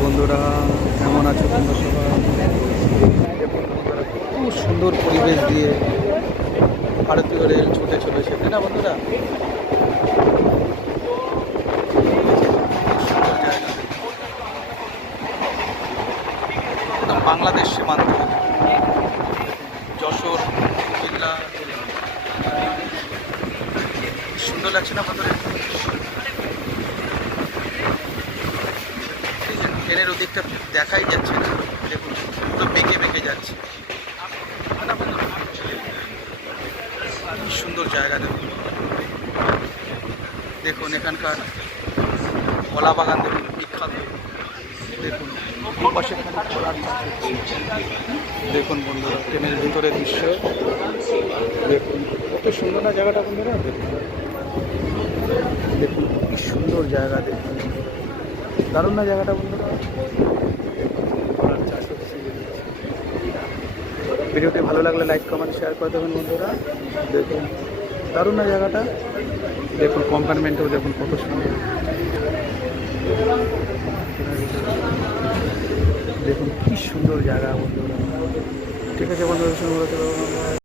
বন্ধুরা, কেমন আছো তোমরা সবাই? খুব সুন্দর পরিবেশ দিয়ে ভারতীয় রেল ছুটে চলেছে, তাই না বন্ধুরা? সুন্দর জায়গা, একদম বাংলাদেশ সীমান্ত, যশোর জেলা। সুন্দর লাগছে না বন্ধুরা? ট্রেনের ওদিকটা দেখাই যাচ্ছে না, দেখুন পুরো বেঁকে বেঁকে যাচ্ছে, তাই না বন্ধুরা? কি সুন্দর জায়গা দেখুন। দেখুন এখানকার কলা বাগান দেখুন, বিখ্যাত। দেখুন পাশে কলার চাষ হচ্ছে। দেখুন বন্ধুরা, ট্রেনের ভিতরে দৃশ্য দেখুন, কত সুন্দর না জায়গাটা বন্ধুরা? দেখুন দেখুন কি সুন্দর জায়গা, দেখুন দারুণ না জায়গাটা বন্ধুরা? কলার চাষ হচ্ছে। ভিডিওটি ভালো লাগলে লাইক কমেন্ট শেয়ার করে দেবেন বন্ধুরা। দেখুন দারুণ না জায়গাটা? দেখুন কম্পার্টমেন্টেও দেখুন কত সুন্দর। দেখুন কি সুন্দর জায়গা বন্ধুরা। ঠিক আছে বন্ধুরা,